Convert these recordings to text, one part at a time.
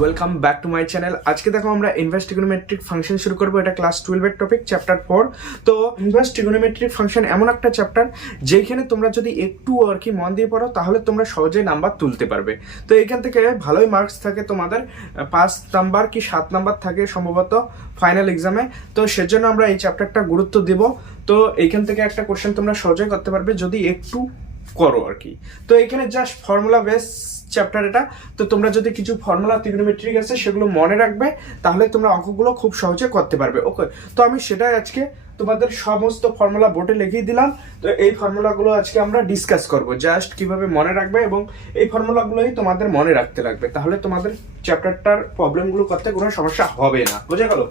Welcome back to my channel আজকে দেখো আমরা ইনভার্স ট্রিগোনোমেট্রিক ফাংশন শুরু করব। এটা ক্লাস টুয়েলভের টপিক চ্যাপ্টার ফোর তো ইনভার্স ট্রিগোনোমেট্রিক ফাংশন এমন একটা চ্যাপ্টার যেখানে তোমরা যদি একটু আর কি মন দিয়ে পড়ো, তাহলে তোমরা সহজেই নাম্বার তুলতে পারবে। তো এখান থেকে ভালোই মার্কস থাকে তোমাদের। পাঁচ নাম্বার কি সাত নাম্বার থাকে সম্ভবত ফাইনাল এক্সামে তো সেজন্য আমরা এই চ্যাপ্টারটা গুরুত্ব দেব। তো এইখান থেকে একটা কোশ্চেন তোমরা সহজেই করতে পারবে, যদি একটু করো আর কি। তো এখানে জাস্ট ফর্মুলা বেস চ্যাপ্টার এটা। তো তোমরা যদি কিছু ফর্মুলা ত্রিগোনোমেট্রিক আছে, সেগুলো মনে রাখবে, তাহলে তোমরা অঙ্কগুলো খুব সহজে করতে পারবে। ওকে তো আমি সেটাই আজকে তোমাদের সমস্ত ফর্মুলা বোর্ডে লিখিয়ে দিলাম। তো এই ফর্মুলাগুলো আজকে আমরা ডিসকাস করব। জাস্ট কীভাবে মনে রাখবে এবং এই ফর্মুলাগুলোই তোমাদের মনে রাখতে লাগবে। তাহলে তোমাদের চ্যাপ্টারটার প্রবলেমগুলো করতে কোনো সমস্যা হবে না। বোঝা গেল?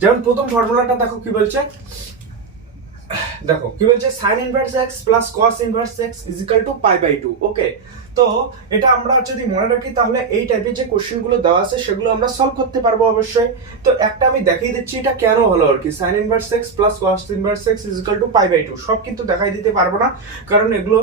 যেমন প্রথম ফর্মুলাটা দেখো কি বলছে। দেখো, কি বলছে? Sine inverse x plus cos inverse x is to pi by two okay তো এটা আমরা যদি মনে রাখি, তাহলে এই টাইপের যে কোশ্চেনগুলো দেওয়া আছে, সেগুলো আমরা সলভ করতে পারব অবশ্যই। তো একটা আমি দেখিয়ে দিচ্ছি, এটা কেন হলো আর কি? Sine inverse x plus cos inverse x is equal to pi by two সব কিন্তু দেখাই দিতে পারব না, কারণ এগুলো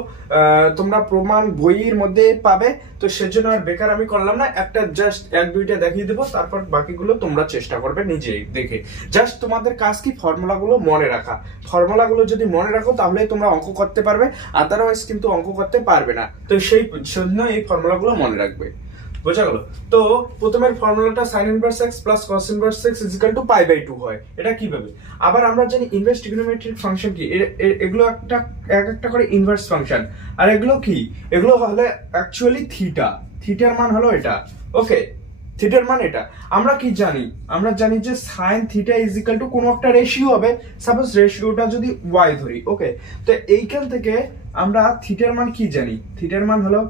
তোমরা প্রমাণ বইয়ের মধ্যে পাবে। তো সেজন্য আর বেকার আমি করলাম না, একটা জাস্ট এক, দুইটা দেখিয়ে দেবো, তারপর বাকিগুলো তোমরা চেষ্টা করবে নিজেই দেখে। জাস্ট তোমাদের কাজ কি? ফর্মুলাগুলো মনে রাখা। ফর্মুলাগুলো যদি মনে রাখো তাহলে তোমরা অঙ্ক করতে পারবে আদারওয়াইজ কিন্তু অঙ্ক করতে পারবে না। তো সেই জন্য এই ফর্মুলাগুলো মনে রাখবে। বোঝা গেল? তো প্রথমের ফর্মুলাটা sine inverse x plus cos inverse x is equal to pi by two হয়। এটা কীভাবে আবার আমরা জানি ইনভার্স ট্রিগোনোমেট্রিক ফাংশন কি? এগুলো একটা, এক একটা করে ইনভার্স ফাংশন আর এগুলো কি? এগুলো হলে অ্যাকচুয়ালি থিটা থিটার মান হলো এটা। ওকে থিটার মান এটা। আমরা কি জানি? আমরা জানি যে সাইন থিটা ইজ টু কোনো একটা রেশিও হবে। সাপোজ রেশিওটা যদি ওয়াই ধরি ওকে তো এইখান থেকে আমরা থিটার মান কি জানি? থিটার মান হলো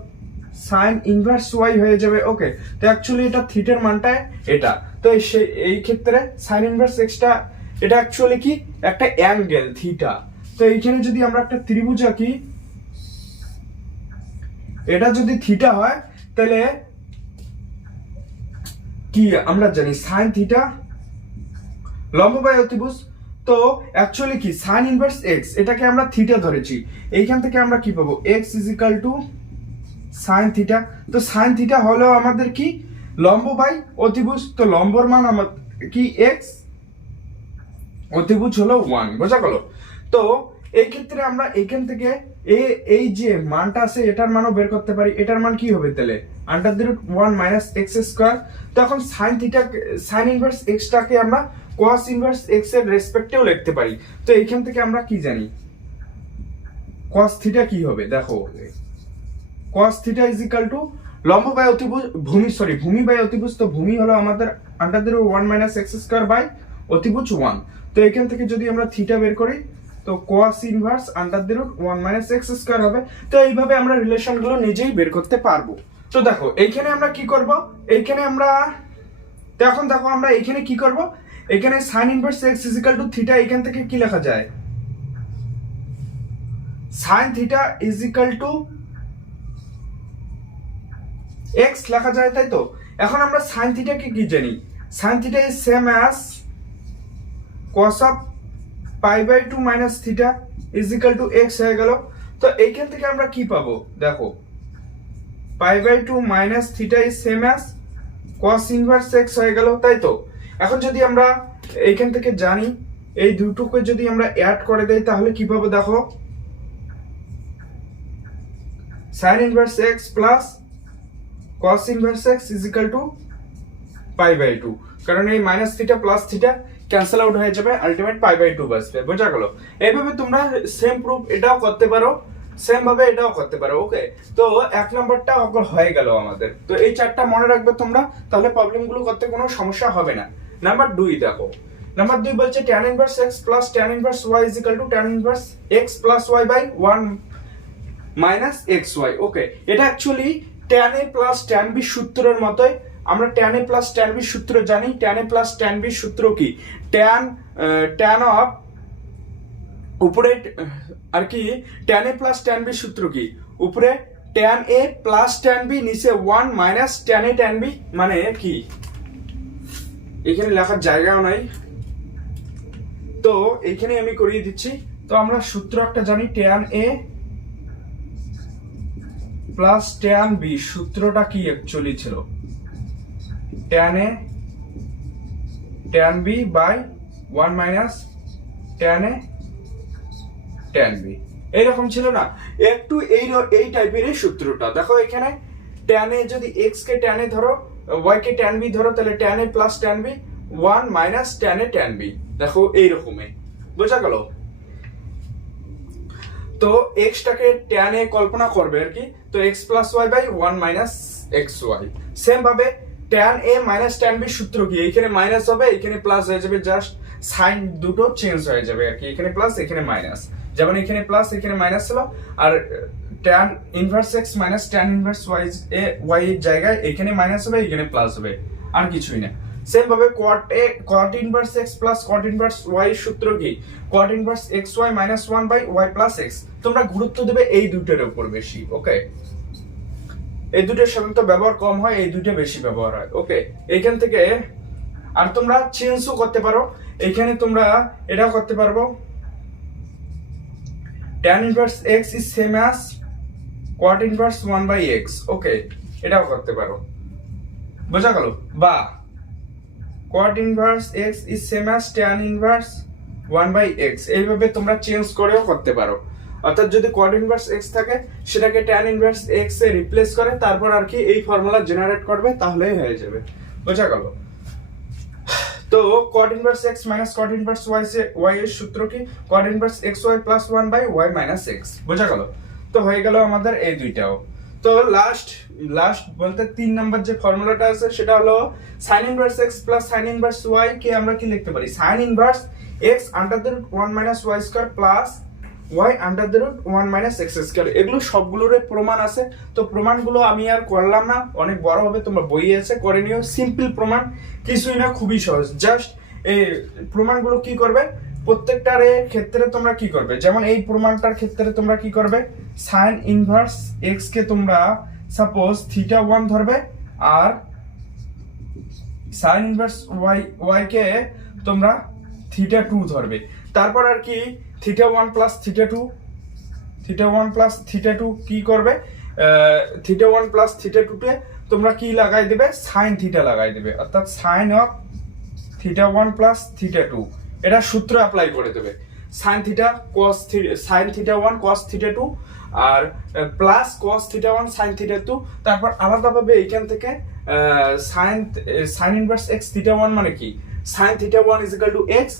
সাইন ইনভার্স ওয়াই হয়ে যাবে ওকে তো অ্যাকচুয়ালি এটা থিটার মানটা এটা। তো এই সে- এই ক্ষেত্রে সাইন ইনভার্স এক্সটা এটা অ্যাকচুয়ালি কি? একটা অ্যাঙ্গেল থিটা তো এইখানে যদি আমরা একটা ত্রিভুজ আঁকি, এটা যদি থিটা হয়, তাহলে কি আমরা জানি সাইন থিটা লম্ব বাই অতিভুজ। তো অ্যাকচুয়ালি কি? সাইন ইনভার্স এক্স এটাকে আমরা থিটা ধরেছি। এইখান থেকে আমরা কি পাবো? X is equal to sine theta তো সাইন থিটা হলো আমাদের কি? লম্ব বাই অতিভুজ। তো লম্বর মান আমার কি? এক্স অতিভুজ হলো ওয়ান বোঝা গেল? তো এই ক্ষেত্রে আমরা এখান থেকে এ, এই যে মানটা আছে, এটার মানও বের করতে পারি। এটার মান কি হবে তাহলে? Under the root one minus x square তো এখন সাইন থিটা সাইন ইনভার্স এক্সটাকে আমরা কস ইনভার্স এক্সের রেসপেক্টেও লিখতে পারি। তো এইখান থেকে আমরা কি জানি? কস থিটা কি হবে? দেখো। Cos theta is equal to লম্ব বাই অতিভুজ ভূমি সরি ভূমি বাই অতিভুজ, তো ভূমি হলো আমাদের under the one minus x square by অতিভুজ ওয়ান তো এখান থেকে যদি আমরা থিটা বের করি, তো cos inverse under the root one minus x square হবে। তো এইভাবে আমরা রিলেশনগুলো নিজেই বের করতে পারব। তো দেখো, এইখানে আমরা কি করব? এইখানে আমরা, তো এখন দেখো আমরা এইখানে কি করব? এখানে sine inverse x is equal to theta এখান থেকে কি লেখা যায়? Sine theta is equal to x লেখা যায় তাই তো? এখন আমরা সাইন থিটাকে কি জানি? Sine theta is same as cos of pi by two minus theta is equal to x হয়ে গেল। তো এইখান থেকে আমরা কি পাবো? দেখো pi by two minus theta is same as cos inverse x হয়ে গেল, তাই তো? এখন যদি আমরা এইখান থেকে জানি, এই দুটোকে যদি আমরা অ্যাড করে দেই, তাহলে কি পাবো দেখো? Sine inverse x plus cos inverse x is equal to pi by two কারণ এই minus theta plus theta cancel out হয়ে যাবে আলটিমেট পাই বাই টু বাঁচবে বোঝা গেল? এইভাবে তোমরা সেম প্রুফ এটাও করতে পারো সেম ভাবে এটাও করতে পারো ওকে তো এক নাম্বারটা অকল হয়ে গেল আমাদের। তো এই চারটা মনে রাখবে তোমরা, তাহলে প্রবলেমগুলো করতে কোনো সমস্যা হবে না। নাম্বার দুই দেখো। নাম্বার দুই বলছে tan inverse x plus tan inverse y is equal to tan inverse x plus y by one minus x y okay এটা actually tan A plus tan B সূত্রের মতোই, আমরা tan A plus tan B সূত্র জানি। Tan A plus tan B সূত্র কি? Tan tan of উপরে আর কি? Tan A plus tan B সূত্র কি? উপরে tan A plus tan B নিচে one minus tan A tan B মানে কি? এখানে লেখার জায়গাও নাই। তো এইখানে আমি করিয়ে দিচ্ছি। তো আমরা সূত্র একটা জানি tan A plus tan B সূত্রটা কি অ্যাকচুয়ালি ছিল? Tan A tan B by one minus tan A tan B এইরকম ছিল না? একটু এই এই টাইপের সূত্রটা। দেখো এখানে ট্যান এ যদি এক্স কে ট্যান এ ধরো ওয়াই কে ট্যান বি ধরো, তাহলে tan A plus tan B one minus tan A tan B দেখো এইরকমই। বোঝা গেল? তো এক্সটাকে ট্যান কল্পনা করবে আর কি। তো x plus y by one minus x y same ভাবে tan A minus tan B সূত্র কি? এখানে মাইনাস হবে এখানে প্লাস হয়ে যাবে জাস্ট সাইন দুটো চেঞ্জ হয়ে যাবে আর কি। এখানে প্লাস এখানে মাইনাস যেমন এখানে প্লাস এখানে মাইনাস ছিল আর tan inverse x minus tan inverse y এ ওয়াই এর জায়গায় এখানে মাইনাস হবে, এখানে প্লাস হবে। আর কিছুই না। সেম ভাবে cot A cot inverse x plus cot inverse y সূত্র কি? Cot inverse x y minus one by y plus x তোমরা গুরুত্ব দেবে এই দুটোর উপর বেশি ওকে এই দুটোর সাধারণত ব্যবহার কম হয়, এই দুটো বেশি ব্যবহার হয়। ওকে এইখান থেকে আর তোমরা চেঞ্জও করতে পারো। এখানে তোমরা এটাও করতে পারব। Tan inverse x is same as cot inverse one by x okay এটাও করতে পারো। বোঝা গেল? বা cot inverse x is same as tan inverse one by x এইভাবে তোমরা চেঞ্জ করেও করতে পারো। অর্থাৎ যদি cot ইনভার্স এক্স থাকে, সেটাকে tan ইনভার্স এক্স এ রিপ্লেস করে, তারপর আর কি এই ফর্মুলা জেনারেট করবে, তাহলেই হয়ে যাবে। বোঝা গেল? তো cot inverse x minus cot inverse y সে y এর সূত্র কি? cot inverse xy plus 1 by y minus x বোঝা গেল? তো হয়ে গেল আমাদের এই দুইটাও। তো লাস্ট লাস্ট বলতে তিন নাম্বার যে ফর্মুলাটা আছে, সেটা হলো sin inverse x plus sin inverse y কে আমরা কি লিখতে পারি? sin inverse x under the root 1 minus y square plus y under the root 1 minus x square এগুলো সবগুলোর প্রমাণ আছে। তো প্রমাণগুলো আমি আর করলাম না। অনেক বড় হবে, তোমরা বই আছে করে নিও। সিম্পল প্রমাণ, কিছুই না, খুবই সহজ। জাস্ট এই প্রমাণগুলো কি করবে? প্রত্যেকটার ক্ষেত্রে তোমরা কি করবে? যেমন এই প্রমাণটার ক্ষেত্রে তোমরা কি করবে? সাইন ইনভার্স এক্স কে তোমরা সাপোজ থিটা ওয়ান ধরবে আর সাইন ইনভার্স ওয়াই ওয়াই কে তোমরা থিটা টু ধরবে। তারপর আর কি theta one plus theta two theta one plus theta two কি করবে? থিটা ওয়ান প্লাস থিটা টুতে তোমরা কি লাগাই দেবে? সাইন থিটা লাগাই দেবে। অর্থাৎ sine of theta one plus theta two এটা সূত্র অ্যাপ্লাই করে দেবে। Sine theta cos sine theta one cos theta two আর plus cos theta one sine theta two তারপর আলাদাভাবে এইখান থেকে sine sine inverse x theta one মানে কি? Sine theta one is is equal to x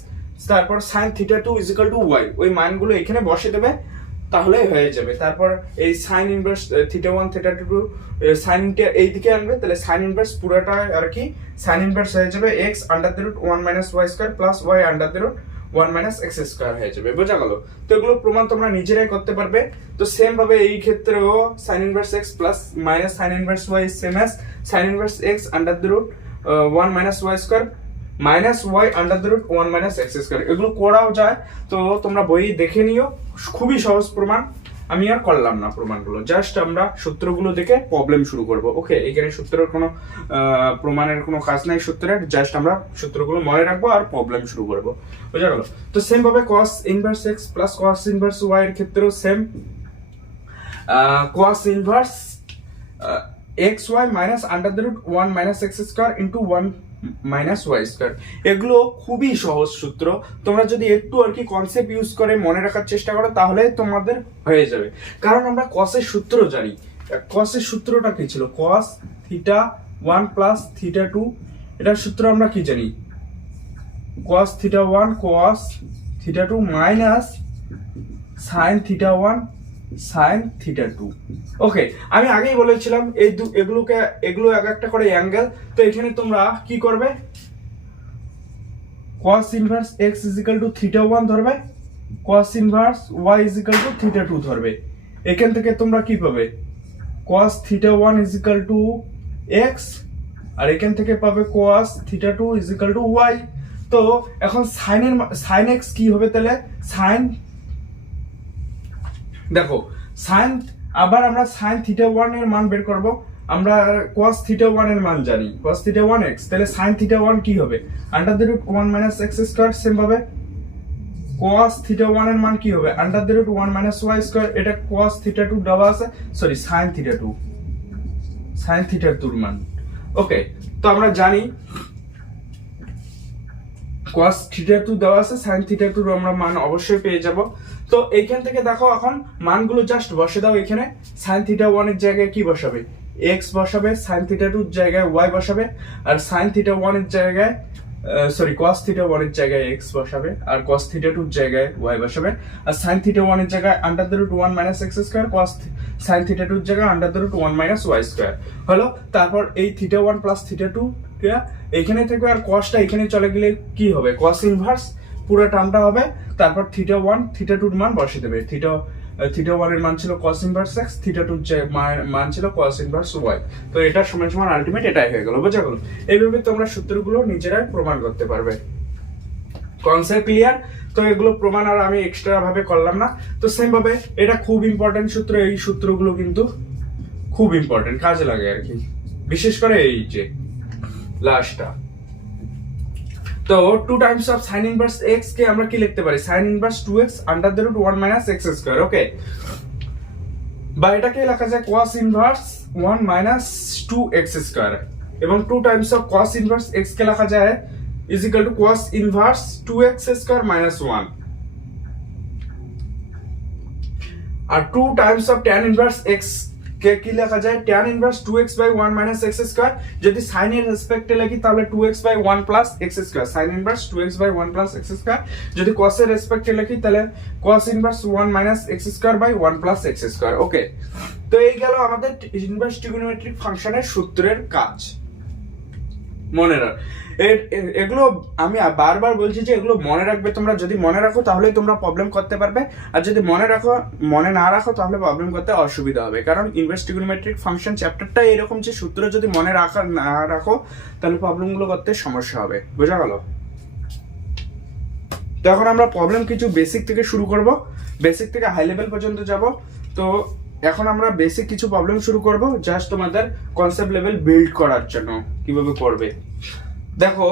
তারপর sine theta two is equal to y ওই মানগুলো এখানে বসে দেবে তাহলে হয়ে যাবে। তারপর এই sine inverse theta one theta two সাইনটা এই দিকে আনবে, তাহলে সাইন ইনভার্স পুরোটা আর কি সাইন ইনভার্স হয়ে যাবে x under the root one minus y square plus y under the root one minus x square হয়ে যাবে, বোঝা গেল? তো এগুলো প্রমাণ তোমরা নিজেরাই করতে পারবে। তো সেম ভাবে এই ক্ষেত্রেও sine inverse x plus minus sine inverse y same as sine inverse x under the root one minus y square minus y under the root one minus x square এগুলো করাও যায়, তো তোমরা বই দেখে নিও। খুবই সহজ প্রমাণ। আমি আর করলাম না প্রমাণগুলো। জাস্ট আমরা সূত্রগুলো দেখে প্রবলেম শুরু করব। ওকে এখানে সূত্রের কোনো প্রমাণের কোনো কাজ নাই সূত্রের। জাস্ট আমরা সূত্রগুলো মনে রাখব আর প্রবলেম শুরু করব। বোঝা গেল? তো সেম ভাবে cos inverse x plus cos inverse y এর ক্ষেত্রেও same cos inverse y minus under the root one minus x square into one minus y square এগুলো খুবই সহজ সূত্র। তোমরা যদি একটু আর কি কনসেপ্ট ইউজ করে মনে রাখার চেষ্টা করো, তাহলে তোমাদের হয়ে যাবে। কারণ আমরা কসের সূত্র জানি। কসের সূত্রটা কি ছিল? Cos theta one plus theta two এটার সূত্র আমরা কি জানি? cos theta one cos theta two minus sine theta one sine theta two okay আমি আগেই বলেছিলাম, এই দু, এগুলোকে, এগুলো এক একটা করে অ্যাঙ্গেল তো এখানে তোমরা কি করবে? cos inverse is equal to theta one ধরবে, cos inverse is equal to theta two ধরবে। এখান থেকে তোমরা কি পাবে? cos theta one equal to x, আর এখান থেকে পাবে cos theta two equal to y তো এখন সাইনের সাইন এক্স কি হবে তাহলে? সাইন দেখো সাইন আবার আমরা সাইন থিটা ওয়ানের মান বের করব। আমরা cos থিটা ওয়ানের মান জানি। cos থিটা ওয়ান এক্স তাহলে সাইন থিটা ওয়ান কি হবে? Under the root one minus x square same ভাবে। থিটা ওয়ানের মান কি হবে? Under root one minus y square এটা cos থিটা টু দেওয়া আছে। Sorry sine theta two sine থিটার টুর মান। ওকে তো আমরা জানি cos থিটা টু দেওয়া আছে, sin থিটা টুর আমরা মান অবশ্যই পেয়ে যাব। তো এইখান থেকে দেখো এখন মানগুলো জাস্ট বসে দাও এখানে। sin থিটা ওয়ানের জায়গায় কি বসাবে? এক্স বসাবে, sin থিটা টুর জায়গায় ওয়াই বসাবে, আর সাইন থিটা ওয়ানের জায়গায় সরি cos থিটা ওয়ানের জায়গায় x বসাবে, আর cos থিটা টুর জায়গায় y বসাবে। আর sin থিটা ওয়ানের জায়গায় under the root one minus x square cos sin theta টুর জায়গায় under the root one minus y square হলো? তারপর এই theta one plus theta two এইখানে থেকে আর কসটা এখানে চলে গেলে কি হবে? কস ইনভার্স পুরো টার্মটা হবে, তারপর থিটা ওয়ান থিটা টুর মান বসে দেবে। থিটা থিটা ওয়ানের মান ছিল কস ইনভার্স এক্স থিটা টুর মান ছিল কস ইনভার্স ওয়াই তো এটা সমান সমান আলটিমেট এটাই হয়ে গেল, বোঝা গেল? এইভাবে তোমরা সূত্রগুলো নিজেরাই প্রমাণ করতে পারবে। কনসেপ্ট ক্লিয়ার তো এগুলো প্রমাণ আর আমি এক্সট্রা ভাবে করলাম না। তো সেম ভাবে এটা খুব ইম্পর্টেন্ট সূত্র, এই সূত্রগুলো কিন্তু খুব ইম্পর্টেন্ট কাজে লাগে আর কি। বিশেষ করে এই যে লাস্টটা তো two times of sine inverse x কে আমরা কি লিখতে পারি? Sine inverse two x under the root one minus x square okay বা এটাকে লেখা যায় cos inverse one minus two x square এবং two times of cos inverse x কে লেখা যায় is equal to cos inverse two x square minus one R two times of tan inverse x কে কি লেখা যায়? Tan inverse two x by one minus x square যদি sine এর রেসপেক্টে লিখি, তাহলে two x by one plus x square sine inverse two x by one plus x square যদি cos এর রেসপেক্টে লিখি, তাহলে cos inverse one minus x square by one plus x square okay তো এই গেল আমাদের ইনভার্স ট্রিগোনোমেট্রিক ফাংশনের সূত্রের কাজ। মনে রাখ। এগুলো আমি বারবার বলছি যে এগুলো মনে রাখবে তোমরা। যদি মনে রাখো, তাহলেই তোমরা প্রবলেম করতে পারবে। আর যদি মনে রাখো, মনে না রাখো, তাহলে প্রবলেম করতে অসুবিধা হবে। কারণ ইনভেস্টিগোমেট্রিক ফাংশন চ্যাপ্টারটা এরকম যে সূত্র যদি মনে রাখা, না রাখো, তাহলে প্রবলেমগুলো করতে সমস্যা হবে। বোঝা গেল? তো এখন আমরা প্রবলেম কিছু বেসিক থেকে শুরু করব। বেসিক থেকে হাই লেভেল পর্যন্ত যাব। তো এখন আমরা বেসিক কিছু প্রবলেম শুরু করব জাস্ট তোমাদের কনসেপ্ট লেভেল বিল্ড করার জন্য, কীভাবে করবে। দেখো,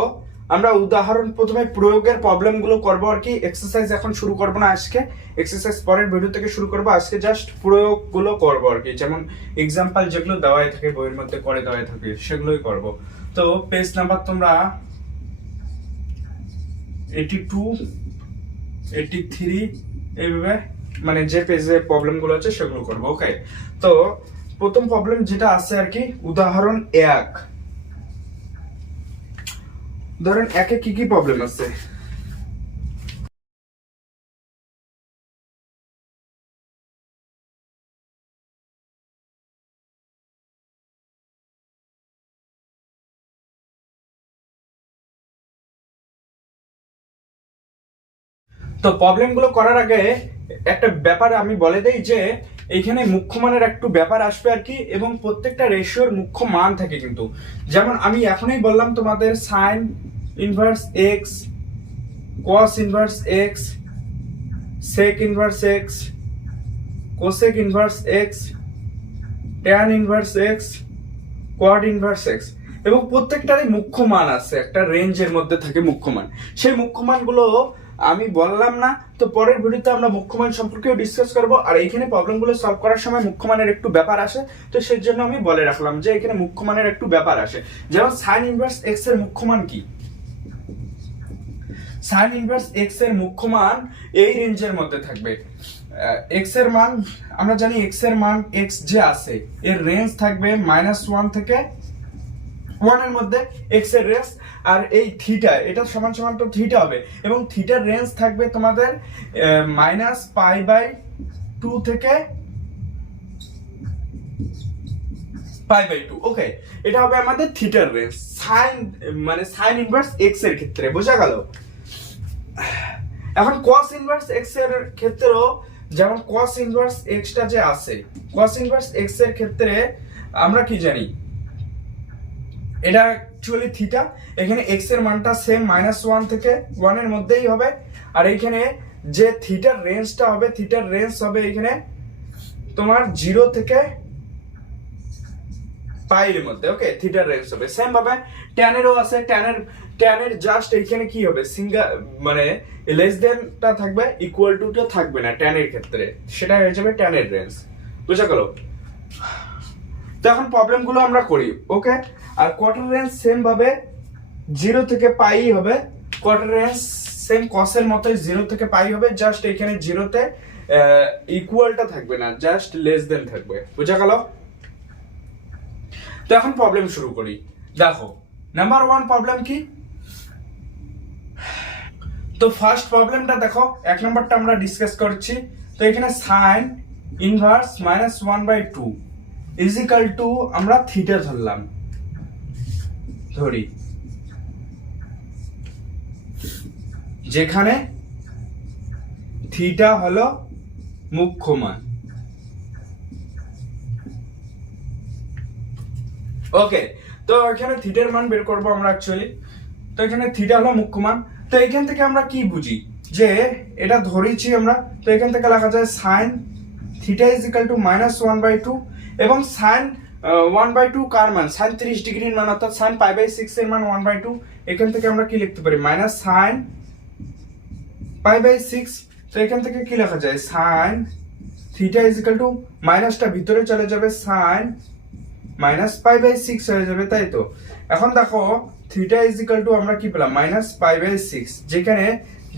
আমরা উদাহরণ প্রথমে প্রয়োগের প্রবলেমগুলো করব আর কি এক্সারসাইজ এখন শুরু করব না আজকে এক্সারসাইজ পরের ভিডিও থেকে শুরু করব, আজকে জাস্ট প্রয়োগগুলো করব আর কি, যেমন এক্সাম্পল যেগুলো দেওয়াই থাকে, বইয়ের মধ্যে করে দেওয়াই থাকে, সেগুলোই করব। তো পেজ নাম্বার তোমরা এইটি টু এইটি থ্রি এইভাবে মানে যে পেজে প্রবলেমগুলো আছে সেগুলো করব ওকে তো প্রথম প্রবলেম যেটা আছে আর কি, উদাহরণ এক। ধরেন একে কি কি প্রবলেম আছে? তো প্রবলেমগুলো করার আগে একটা ব্যাপার আমি বলে দেই যে, এইখানে মুখ্য মানের একটু ব্যাপার আসবে আর কি, এবং প্রত্যেকটা রেশিওর মুখ্য মান থাকে কিন্তু। যেমন আমি এখনই বললাম তোমাদের sine inverse x cos inverse x sec inverse x cosec inverse x tan inverse x cot inverse x এবং প্রত্যেকটারই মুখ্য মান আছে, একটা রেঞ্জের মধ্যে থাকে মুখ্য মান। সেই মুখ্য মানগুলো আমি বললাম না, তো পরের ভিডিওতে আমরা মুখ্যমান সম্পর্কেও ডিসকাস করব। আর এইখানে প্রবলেমগুলো সলভ করার সময় মুখ্যমানের একটু ব্যাপার আসে, তো সেই জন্য আমি বলে রাখলাম যে এখানে মুখ্যমানের একটু ব্যাপার আসে। যেমন সাইন ইনভার্স এক্সের মুখ্য মান কি? সাইন ইনভার্স এক্সের মুখ্য মান এই রেঞ্জের মধ্যে থাকবে। এক্সের মান, আমরা জানি এক্সের মান এক্স যে আছে, এর রেঞ্জ থাকবে মাইনাস ওয়ান থেকে ওয়ানের মধ্যে এক্সের রেঞ্জ আর এই থিটা এটা সমান সমান তো থিটা হবে। এবং থিটার রেঞ্জ থাকবে তোমাদের মাইনাস পাই বাই টু থেকে পাই বাই টু ওকে এটা হবে আমাদের থিটার রেঞ্জ সাইন মানে সাইন ইনভার্স এক্সের ক্ষেত্রে, বোঝা গেল? এখন cos ইনভার্স x এর ক্ষেত্রেও যেমন cos ইনভার্স x টা যে আছে, cos ইনভার্স x এর ক্ষেত্রে আমরা কি জানি? এটা অ্যাকচুয়ালি থিটা এখানে x এর মানটা সেম মাইনাস ওয়ান থেকে ওয়ানের মধ্যেই হবে, আর এইখানে যে থিটার রেঞ্জটা হবে থিটার রেঞ্জ হবে এখানে তোমার জিরো থেকে পাইয়ের মধ্যে ওকে থিটার রেঞ্জ হবে। সেম ভাবে ট্যানেরও আছে ট্যানের ট্যানের জাস্ট এইখানে কি হবে? সিঙ্গা মানে লেস দেনটা থাকবে ইকুয়াল টু টা থাকবে না ট্যানের ক্ষেত্রে। সেটা হয়ে যাবে ট্যানের রেঞ্জ বুঝা গেল তো এখন প্রবলেমগুলো আমরা করি ওকে আর কোয়ার্টার রেঞ্জ সেম ভাবে জিরো থেকে পাই হবে। কোয়ার্টার রেঞ্জ সেম কসের মতোই জিরো থেকে পাই হবে জাস্ট এখানে জিরোতে ইকুয়ালটা থাকবে না জাস্ট লেস দেন থাকবে। বুঝা গেল? তো এখন প্রবলেম শুরু করি। দেখো নাম্বার ওয়ান প্রবলেম কি? তো ফার্স্ট প্রবলেমটা দেখো, এক নম্বরটা আমরা ডিসকাস করছি। তো এখানে sine inverse minus one by two is equal to আমরা থিটা ধরলাম। ধরি। যেখানে থিটা হলো মুখ্য মান ওকে তো এখানে থিটার মান বের করব আমরা অ্যাকচুয়ালি তো এখানে থিটা হলো মুখ্য মান তো এখান থেকে আমরা কি বুঝি? যে এটা ধরেছি আমরা। তো এখান থেকে লেখা যায় sine theta is equal to minus one by two এবং সাইন ওয়ান বাই টু কার মান? সাইন তিরিশ ডিগ্রির মান, অর্থাৎ সাইন পাই বাই সিক্স এর মান ওয়ান বাই টু এখান থেকে আমরা কি লিখতে পারি? Minus sine pi by six তো এখান থেকে কি লেখা যায়? Sine theta is equal to মাইনাসটা ভিতরে চলে যাবে sine minus pi by six হয়ে যাবে, তাই তো? এখন দেখো থিটা ইজ ইকাল টু আমরা কি পেলাম? মাইনাস পাই বাই সিক্স যেখানে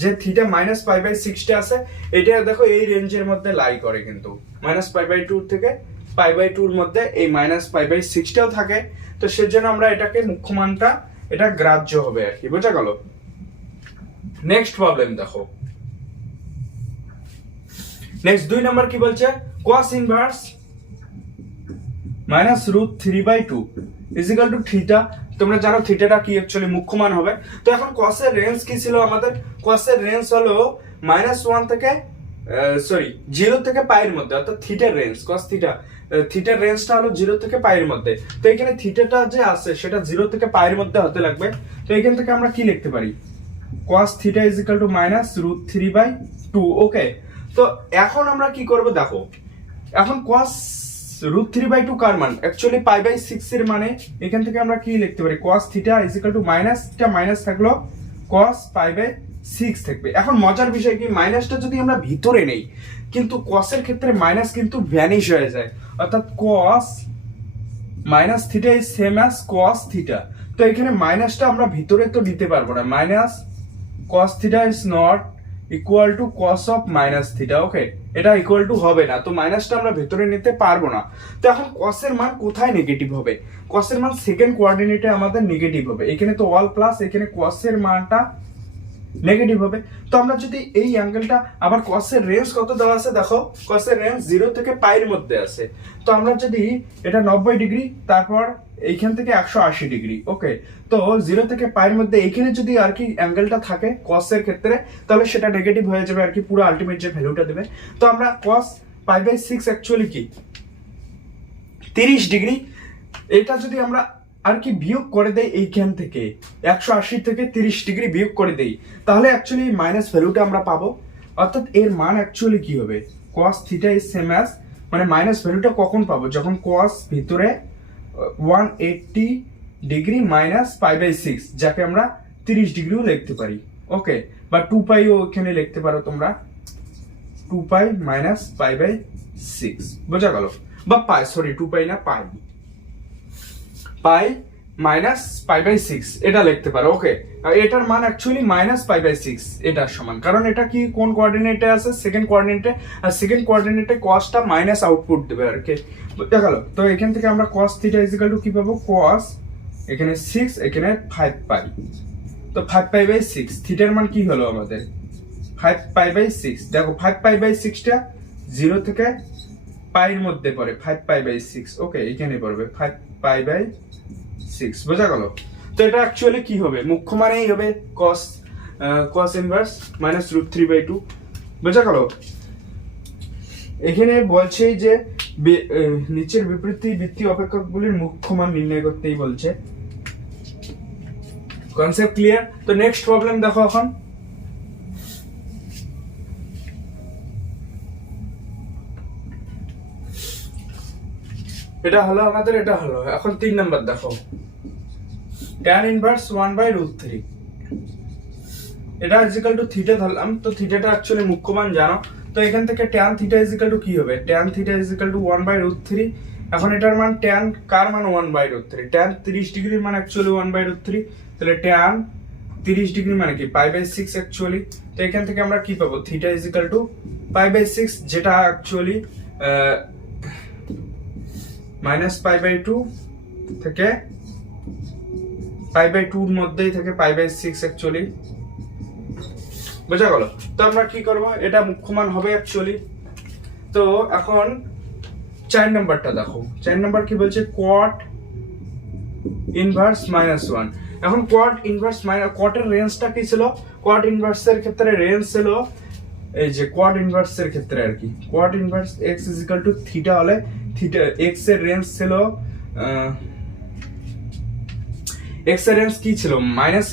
যে থিটা মাইনাস পাই বাই সিক্সটা আছে, এটা দেখো এই রেঞ্জের মধ্যে লাই করে কিন্তু। মাইনাস পাই বাই টু থেকে পাই বাই টুর মধ্যে এই মাইনাস পাই বাই সিক্সটাও থাকে। তো সেজন্য আমরা এটাকে এটা গ্রাহ্য হবে আর কি, বোঝা গেল? নেক্সট প্রবলেম দেখো। নেক্সট দুই নাম্বার কি বলছে? cos inverse minus root three by two is equal to theta তোমরা জানো থিটাটা কি অ্যাকচুয়ালি মুখ্য মান হবে। তো এখন কসের রেঞ্জ কি ছিল আমাদের? কসের রেঞ্জ হলো মাইনাস ওয়ান থেকে সরি জিরো থেকে পায়ের মধ্যে, অর্থাৎ থিটার রেঞ্জ কস থিটা থিটার রেঞ্জটা হলো জিরো থেকে পায়ের মধ্যে। তো এখানে থিটাটা যে আছে, সেটা জিরো থেকে পায়ের মধ্যে হতে লাগবে। তো এখান থেকে আমরা কি লিখতে পারি? Cos theta is equal to minus root three by two okay তো এখন আমরা কি করব দেখো? এখন cos root three by two কার মান? অ্যাকচুয়ালি পাই বাই সিক্স এর মানে এখান থেকে আমরা কি লিখতে পারি? Cos theta is equal to minus theta minus থাকল কস পাই বাই সিক্স থাকবে। এখন মজার বিষয় কি মাইনাসটা যদি আমরা ভিতরে নেই, কিন্তু এর ক্ষেত্রে মাইনাস কিন্তু ভ্যানিশ হয়ে যায়। অর্থাৎ cos minus theta is same as cos theta তো এখানে মাইনাসটা আমরা ভিতরে তো দিতে পারব না। Minus cos theta is not equal to cos of minus theta okay এটা ইকুয়াল টু হবে না। তো মাইনাসটা আমরা ভেতরে নিতে পারব না। তো এখন এর মান কোথায় নেগেটিভ হবে? এর মান সেকেন্ড কোঅর্ডিনেটে আমাদের নেগেটিভ হবে। এখানে তো অল প্লাস এখানে এর মানটা নেগেটিভ হবে। তো আমরা যদি এই অ্যাঙ্গেলটা আবার কসের রেঞ্জ কত দেওয়া আছে দেখো? কসের রেঞ্জ জিরো থেকে পাইয়ের মধ্যে আছে। তো আমরা যদি এটা নব্বই ডিগ্রি, তারপর এইখান থেকে একশো আশি ডিগ্রি ওকে তো জিরো থেকে পাইয়ের মধ্যে এইখানে যদি আর কি অ্যাঙ্গেলটা থাকে কসের ক্ষেত্রে, তাহলে সেটা নেগেটিভ হয়ে যাবে আর কি পুরো আলটিমেট যে ভ্যালুটা দেবে। তো আমরা cos pi by six actually কি? তিরিশ ডিগ্রি। এটা যদি আমরা আর কি বিয়োগ করে দেই এইখান থেকে? একশো আশি থেকে তিরিশ ডিগ্রি বিয়োগ করে দেই। তাহলে অ্যাকচুয়ালি মাইনাস ভ্যালুটা আমরা পাবো। অর্থাৎ এর মান অ্যাকচুয়ালি কি হবে? cos theta is same as মানে মাইনাস ভ্যালুটা কখন পাবো? যখন cos ভিতরে one eighty degree minus pi by six যাকে আমরা তিরিশ ডিগ্রিও লিখতে পারি। ওকে, বা টু পাইও ওখানে লিখতে পারো তোমরা। Two pi minus pi by six বোঝা গেল? বা পাই সরি টু পাই না pi pi minus pi by six, এটা লিখতে পারো ওকে এটার মান actually minus pi by six এটার সমান। কারণ এটা কি, কোন কোঅর্ডিনেটে আছে? সেকেন্ড কোঅর্ডিনেটে আর সেকেন্ড কোঅর্ডিনেটে কসটা মাইনাস আউটপুট দেবে আর কি। দেখাল? তো এখান থেকে আমরা কস থিটা ইজিক্যাল টু কি পাবো? কস এখানে সিক্স এখানে ফাইভ পাই। তো ফাইভ পাই বাই সিক্স থিটার মান কি হলো আমাদের? ফাইভ পাই বাই সিক্স দেখো ফাইভ পাই বাই সিক্সটা জিরো থেকে পাইয়ের মধ্যে পড়ে five pi by six okay এখানে পড়বে। ফাইভ পাই বাই সিক্স বোঝা গেল? তো এটা অ্যাকচুয়ালি হবে? মুখ্য মানেই হবে cos cos inverse minus root three by two বোঝা গেল? এখানে বলছে যে নিচের বিবৃতি বৃত্তি অপেক্ষকগুলির মুখ্য মান নির্ণয় করতেই বলছে। কনসেপ্ট ক্লিয়ার তো নেক্সট প্রবলেম দেখো এখন। এটা হলো আমাদের, এটা হলো। এখন তিন নাম্বার দেখো। Tan inverse one by root three এটা ইজিক্যাল টু থিটা ধরলাম, তো থিটাটা অ্যাকচুয়ালি মুখ্যমান, জানো? তো এখান থেকে ট্যান থিটা ইজিক্যাল টু কি হবে? Tan theta is equal to one by root three এখন এটার মান ট্যান কার মান? One by root three tan তিরিশ ডিগ্রির মান actually one by root three তাহলে ট্যান তিরিশ ডিগ্রি মানে কি? পাই বাই সিক্স অ্যাকচুয়ালি তো এখান থেকে আমরা কি পাবো? Theta is equal to pi by six যেটা actually minus pi by two থেকে পাই বাই টুর মধ্যেই থেকে পাই বাই সিক্স অ্যাকচুয়ালি বোঝা গেল? তো আমরা কি করব? এটা মুখ্যমান হবে অ্যাকচুয়ালি তো এখন চার নাম্বারটা দেখো। চার নাম্বার কি বলছে? কোয়াট ইনভার্স মাইনাস ওয়ান এখন কোয়াট ইনভার্স মাইনাস কোয়াটের রেঞ্জটা কি ছিল? কোয়াট ইনভার্সের ক্ষেত্রে রেঞ্জ ছিল এই যে কোয়াট ইনভার্সের ক্ষেত্রে আর কি। Cot inverse x is to theta হলে থিটা এক্সের রেঞ্জ ছিল এক্সের রেঞ্জ কি ছিল? মাইনাস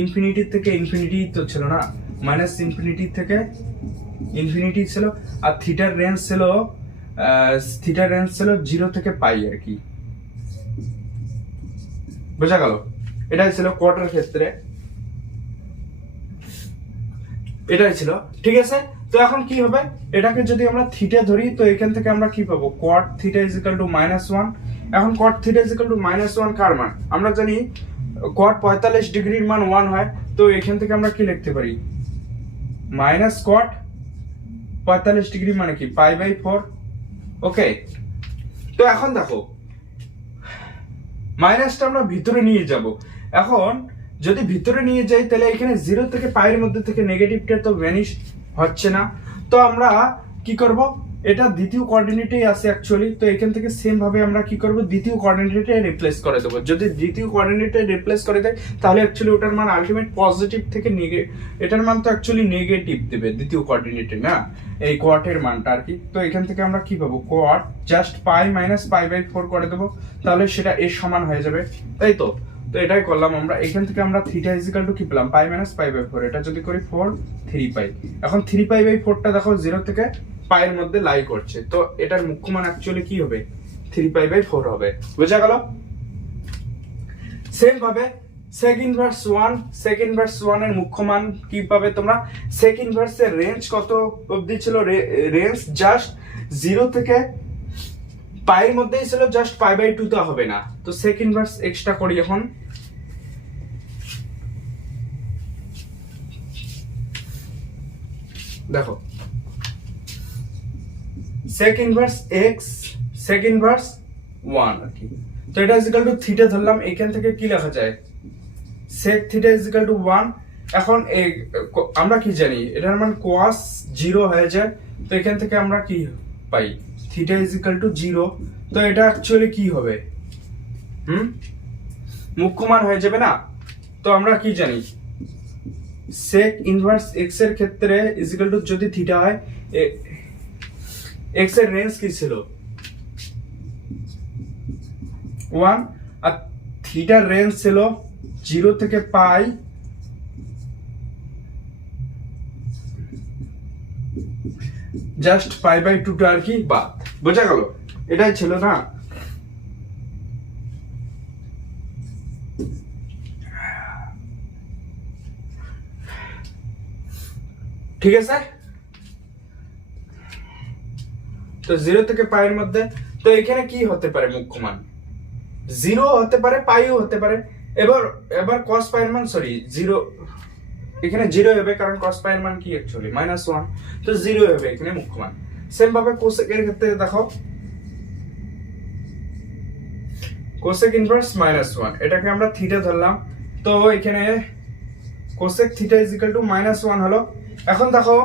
ইনফিনিটি থেকে ইনফিনিটি তো ছিল না মাইনাস ইনফিনিটি থেকে ইনফিনিটি ছিল, আর থিটার রেঞ্জ ছিল থিটার রেঞ্জ ছিল জিরো থেকে পাই আর কি। বোঝা গেল? এটাই ছিল কোয়ার্টার ক্ষেত্রে। এটাই ছিল, ঠিক আছে? তো এখন কি হবে? এটাকে যদি আমরা থিটে ধরি, তো এখান থেকে আমরা কি পাবো? Cot theta is equal to minus one এখন cot theta is equal to minus one কার মান? আমরা জানি কট পঁয়তাল্লিশ ডিগ্রির মান ওয়ান হয়, তো এখান থেকে আমরা কি লিখতে পারি? মাইনাস কট পঁয়তাল্লিশ ডিগ্রি মানে কি? পাই বাই ফোর ওকে তো এখন দেখো মাইনাসটা আমরা ভিতরে নিয়ে যাব। এখন যদি ভিতরে নিয়ে যাই, তাহলে এখানে জিরো থেকে পায়ের মধ্যে থেকে নেগেটিভটা তো ভ্যানিশ হচ্ছে না। তো আমরা কি করব? এটা দ্বিতীয় কোঅর্ডিনেটেই আছে অ্যাকচুয়ালি তো এখান থেকে সেম ভাবে আমরা কি করব? দ্বিতীয় কোঅর্ডিনেটে রিপ্লেস করে দেবো। যদি দ্বিতীয় কোঅর্ডিনেটে রিপ্লেস করে দেয়, তাহলে অ্যাকচুয়ালি ওটার মান আলটিমেট পজিটিভ থেকে নেগেটিভ এটার মান তো অ্যাকচুয়ালি নেগেটিভ দেবে দ্বিতীয় কোঅর্ডিনেটে না? এই কোয়াটের মানটা আর কি। তো এখান থেকে আমরা কি পাবো? Cot just pi minus pi by four করে দেবো। তাহলে সেটা এর সমান হয়ে যাবে। তাই তো। তো এটাই করলাম আমরা। এখান থেকে আমরা থিটা ইজিক্যাল টু কি পেলাম? Pi minus pi by four এটা যদি করি ফোর থ্রি পাই এখন থ্রি পাই বাই ফোরটা দেখো জিরো থেকে পায়ের মধ্যে লাই করছে। তো এটার মুখ্য মান অ্যাকচুয়ালি কি হবে? থ্রি পাই বাই ফোর হবে। বোঝা গেল? সেম ভাবে sec inverse one sec inverse ওয়ানের মুখ্য মান কি পাবে তোমরা? সেক ইনভার্স এর রেঞ্জ কত অবধি ছিল? রেঞ্জ জাস্ট জিরো থেকে পায়ের মধ্যেই ছিল জাস্ট পাই বাই টু তো হবে না। তো সেক ইনভার্স এক্সট্রা করি এখন। দেখো। Sec inverse x sec inverse one আর কি তো এটা ইজিক্যাল টু থিটা ধরলাম, এখান থেকে কি লেখা যায়? Sec theta is equal to one এখন এই আমরা কি জানি? এটার মান কোয়াস জিরো হয়ে যায়, তো এখান থেকে আমরা কি পাই? Theta is equal to zero তো এটা অ্যাকচুয়ালি কি হবে? হুম? মুখ্য মান হয়ে যাবে না? তো আমরা কি জানি? সেক ইনভার্স এক্সের ক্ষেত্রে ইজিক্যাল টু যদি থিটা হয় এক্সের রেঞ্জ কি ছিল? ওয়ান আর থিটার রেঞ্জ ছিল জিরো থেকে পাই জাস্ট পাই বাই টুটা আর কি বাদ। বোঝা গেল? এটাই ছিল না? ঠিক আছে? তো জিরো থেকে পায়ের মধ্যে, তো এখানে কি হতে পারে মুখ্য মান জিরো হতে পারে পাইও হতে পারে। এবার এবার কস পায়ের মান সরি জিরো এখানে জিরো হবে কারণ কস পায়ের মান কি অ্যাকচুয়ালি মাইনাস ওয়ান তো জিরো হবে এখানে মুখ্য মান সেম ভাবে কোসেকের ক্ষেত্রে দেখো। কোসেক ইনভার্স মাইনাস ওয়ান এটাকে আমরা থিটা ধরলাম। তো এখানে cosec theta is equal to minus one হলো এখন দেখো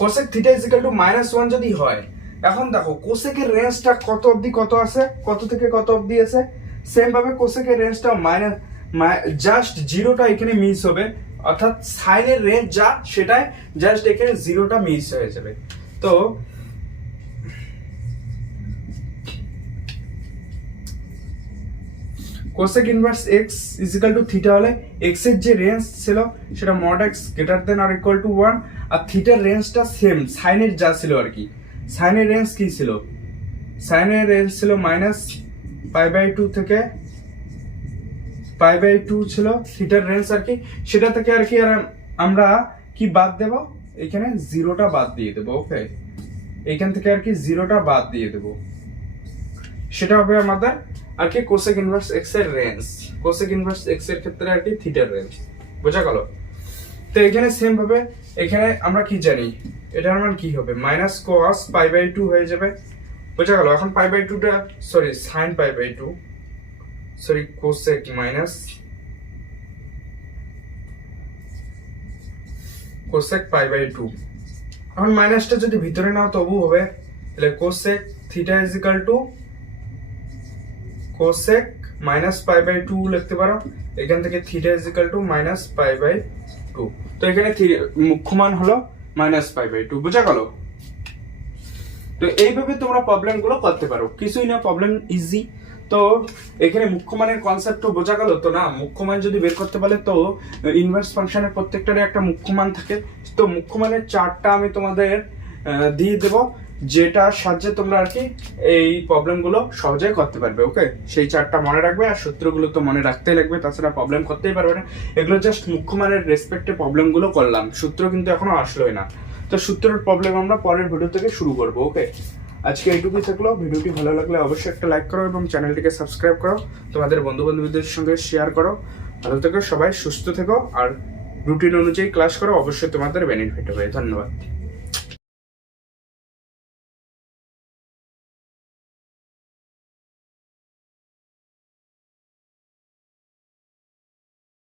cosec theta is equal to minus one যদি হয়, এখন দেখো কোসেকের রেঞ্জটা কত অবধি কত আছে? কত থেকে কত অবধি আছে? সেম ভাবে কোসেকের রেঞ্জটা মাইনাস জাস্ট জিরোটা এখানে মিস হবে। অর্থাৎ সাইনের রেঞ্জ যা, সেটাই জাস্ট এখানে জিরোটা মিস হয়ে যাবে। তো cosec inverse x is equal to theta হলে এক্সের যে রেঞ্জ ছিল, সেটা mod x greater than or equal to one আর থিটার রেঞ্জটা সেম সাইনের যা ছিল আর কি। সাইনের রেঞ্জ কি ছিল? সাইনের রেঞ্জ ছিল মাইনাস পাই বাই টু থেকে পাই বাই টু ছিল থিটার রেঞ্জ আর কি। সেটা থেকে আর কি আর আমরা কি বাদ দেব? এখানে জিরোটা বাদ দিয়ে দেবো ওকে এইখান থেকে আর কি জিরোটা বাদ দিয়ে দেবো। সেটা হবে আমাদের আর কি কোসেক ইনভার্স এক্সের রেঞ্জ কোসেক ইনভার্স এক্সের ক্ষেত্রে আর কি থিটার রেঞ্জ বোঝা গেল? তো এখানে সেম ভাবে, এখানে আমরা কি জানি? এটার মান কি হবে? মাইনাস কোয়াস পাই বাই টু হয়ে যাবে। বোঝা গেল? এখন পাই বাই টুটা sorry sine pi by two sorry cosec minus cosec pi by two এখন মাইনাসটা যদি ভিতরে নাও তবু হবে, তাহলে cosec theta is to cosec minus pi by two লিখতে পারো। এখান থেকে theta is equal to minus pi by two তো এখানে থি- মুখ্য মান হলো মাইনাস পাই বাই টু বোঝা গেল? তো এইভাবে তোমরা প্রবলেমগুলো করতে পারো। কিছুই না প্রবলেম ইজি তো এখানে মুখ্য মানের কনসেপ্ট বোঝা গেল। তো না মুখ্য মান যদি বের করতে পারলে তো ইনভার্স ফাংশনের প্রত্যেকটারই একটা মুখ্য মান থাকে। তো মুখ্য মানের চারটা আমি তোমাদের দিয়ে দেব। যেটার সাহায্যে তোমরা আর কি এই প্রবলেমগুলো সহজে করতে পারবে ওকে সেই চারটা মনে রাখবে আর সূত্রগুলো তো মনে রাখতেই লাগবে, তাছাড়া প্রবলেম করতেই পারবে না। এগুলো জাস্ট মুখ্য মানের রেসপেক্টে প্রবলেমগুলো করলাম, সূত্র কিন্তু এখনও আসলোই না। তো সূত্রের প্রবলেম আমরা পরের ভিডিও থেকে শুরু করব ওকে আজকে এইটুকুই থাকল, ভিডিওটি ভালো লাগলে অবশ্যই একটা লাইক করো এবং চ্যানেলটিকে সাবস্ক্রাইব করো, তোমাদের বন্ধু বান্ধবীদের সঙ্গে শেয়ার করো। ভালো থেকো সবাই, সুস্থ থেকো, আর রুটিন অনুযায়ী ক্লাস করো, অবশ্যই তোমাদের বেনিফিট হবে। ধন্যবাদ।